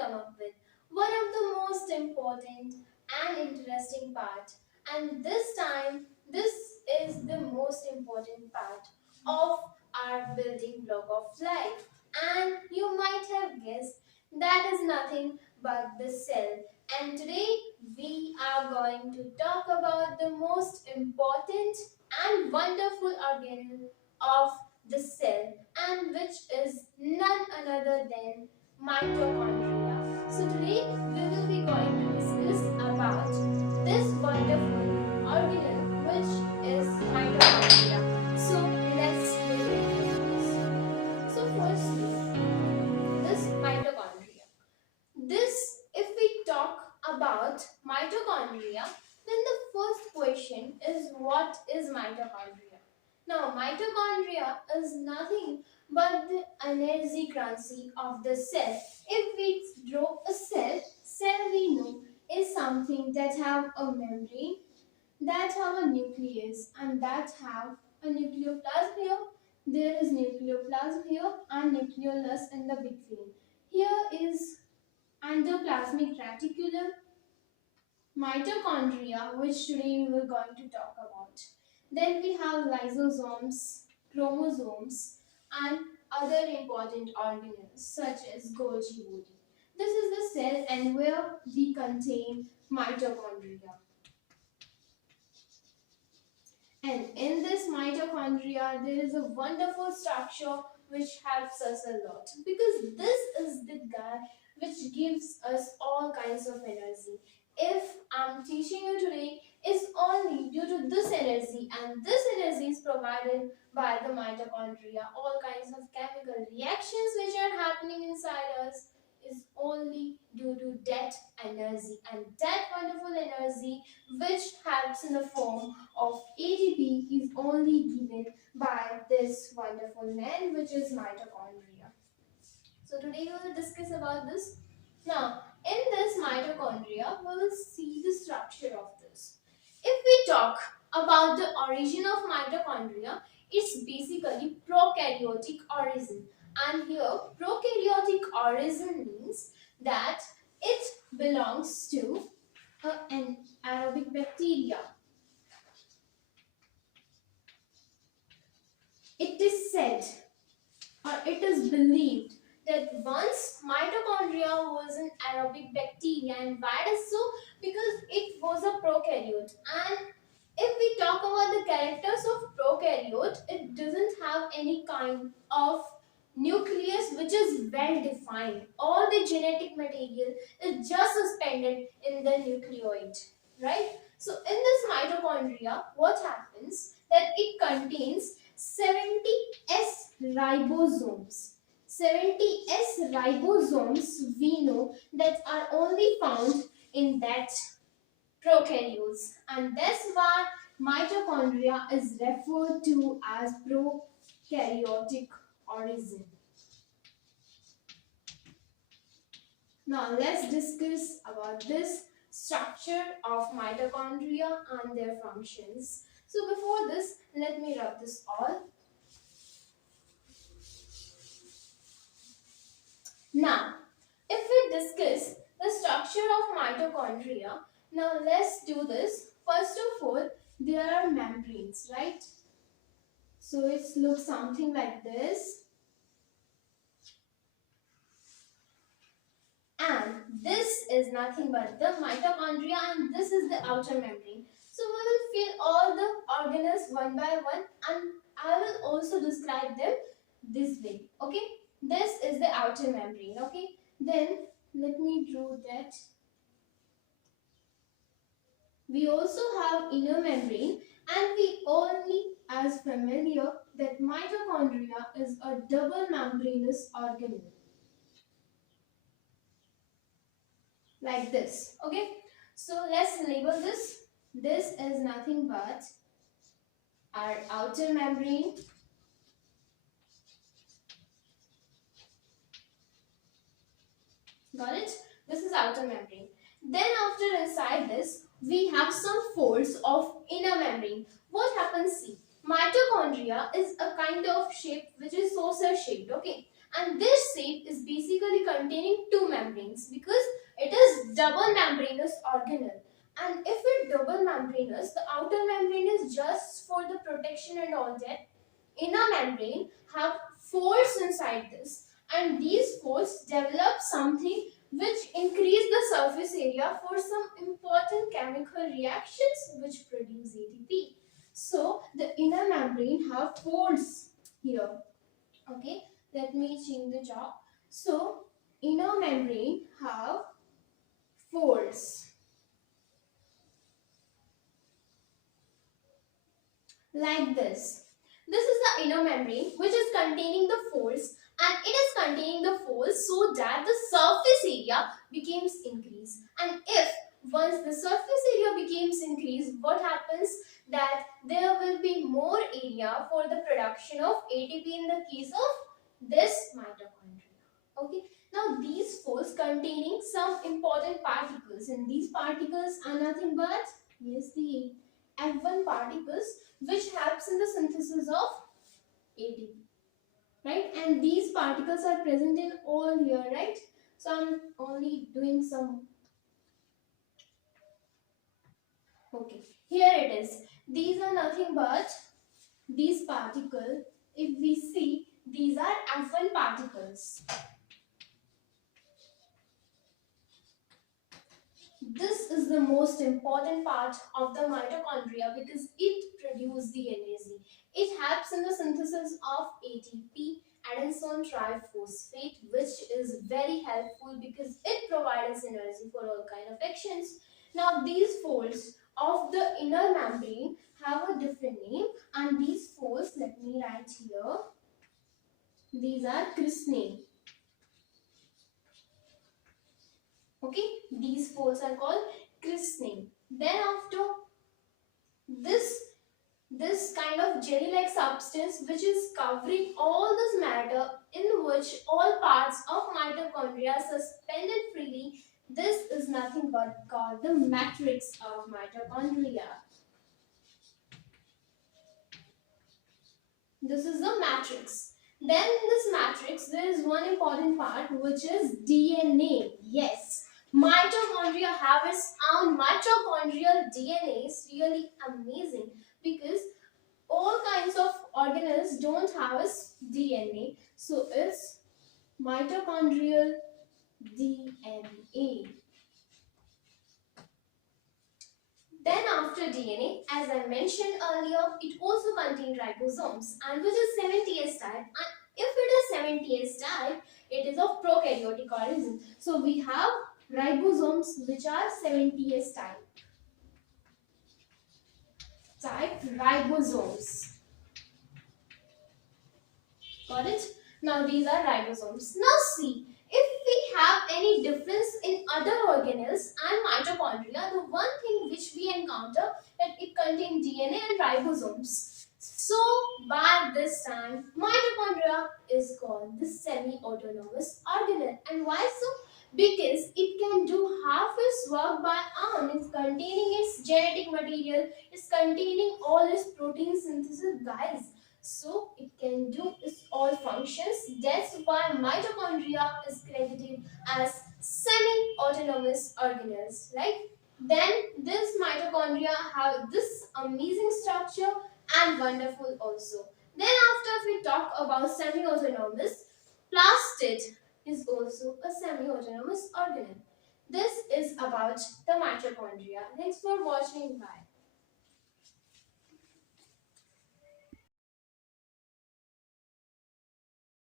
come up with one of the most important and interesting part. And this time, this is the most important part of our building block of life. And you might have guessed that is nothing but the cell. And today we are going to talk about the most important and wonderful organelle of the cell, and which is none other than mitochondria. So today we will be going to discuss about this wonderful organelle which is mitochondria. So let's begin. So firstly, this mitochondria. If we talk about mitochondria, then the first question is, what is mitochondria? Now, mitochondria is nothing but the energy currency of the cell. If we draw a cell we know is something that have a membrane, that have a nucleus, and that have a nucleoplasm here. There is nucleoplasm here and nucleolus in the between. Here is endoplasmic reticulum, mitochondria, which today we will going to talk about. Then we have lysosomes, chromosomes, and other important organelles such as Golgi body. This is the cell and where we contain mitochondria. And in this mitochondria, there is a wonderful structure which helps us a lot, because this is the guy which gives us all kinds of energy. If I'm teaching you today, it's only due to this energy, and this energy is provided by the mitochondria. All kinds of chemical reactions which are happening inside us is only due to that energy, and that wonderful energy which helps in the form of ATP is only given by this wonderful man, which is mitochondria. So today we will discuss about this. Now, in this mitochondria, we will see the structure of this. If we talk about the origin of mitochondria, it's basically prokaryotic origin. And here, prokaryotic origin means that it belongs to an aerobic bacteria. It is said, or it is believed, that once mitochondria was an aerobic bacteria. And why is so? Because it was a prokaryote. And if we talk about the characters of prokaryote, it doesn't have any kind of nucleus which is well defined. All the genetic material is just suspended in the nucleoid, right? So in this mitochondria, what happens that it contains 70S ribosomes. 70S ribosomes we know that are only found in that prokaryotes, and that's why mitochondria is referred to as prokaryotic origin. Now let's discuss about this structure of mitochondria and their functions. So before this, let me rub this all. Now, if we discuss the structure of mitochondria, now let's do this. First of all, there are membranes, right? So it looks something like this. And this is nothing but the mitochondria, and this is the outer membrane. So we will fill all the organelles one by one, and I will also describe them this way. Okay, this is the outer membrane. Okay, then let me draw that. We also have inner membrane, and we only as familiar that mitochondria is a double membranous organelle. Like this. Okay, so let's label this. This is nothing but our outer membrane. Got it? This is outer membrane. Then after inside this, we have some folds of inner membrane. What happens? See, mitochondria is a kind of shape which is saucer shaped. Okay, and this shape is basically containing two membranes because it is double membranous organelle. And if it double membranous, the outer membrane is just for the protection and all that. Inner membrane have folds inside this, and these folds develop something which increase the surface area for some important chemical reactions which produce ATP. So the inner membrane have folds here. Okay, let me change the job. So inner membrane have folds like this. This is the inner membrane which is containing the folds, and it is containing the folds so that the surface area becomes increased. And if once the surface area becomes increased, what happens that there will be more area for the production of ATP in the case of this mitochondria. Okay. Now these folds containing some important particles, and these particles are nothing but the F1 particles which helps in the synthesis of ATP, right? And these particles are present in all here, right? So I'm only doing some. Okay, here it is. These are nothing but these particles. If we see, these are F1 particles. This is the most important part of the mitochondria because it produces the energy. It helps in the synthesis of ATP, adenosine triphosphate, which is very helpful because it provides energy for all kind of actions. Now these folds of the inner membrane have a different name, and these folds, let me write here, these are cristae. Okay, these folds are called cristae. Then after this kind of jelly-like substance which is covering all this matter in which all parts of mitochondria are suspended freely, this is nothing but called the matrix of mitochondria. This is the matrix. Then in this matrix there is one important part which is DNA. Yes, mitochondria have its own mitochondrial DNA. It's really amazing because all kinds of organelles don't have its DNA. So it's mitochondrial DNA. Then after DNA, as I mentioned earlier, it also contains ribosomes, and which is 70S type. And if it is 70S type, it is of prokaryotic organism. So we have ribosomes which are 70S type. Ribosomes. Got it? Now these are ribosomes. Now see, if we have any difference in other organelles and mitochondria, the one thing which we encounter that it contains DNA and ribosomes. So by this time, mitochondria is called the semi-autonomous organelle. And why so? Because it can do half its work by own. It's containing its genetic material, it's containing all its protein synthesis, guys. So it can do its all functions. That's why mitochondria is credited as semi-autonomous organelles, right? Then this mitochondria have this amazing structure and wonderful also. Then after we talk about semi-autonomous, plastid is also a semi-autonomous organelle. This is about the mitochondria. Thanks for watching. Bye.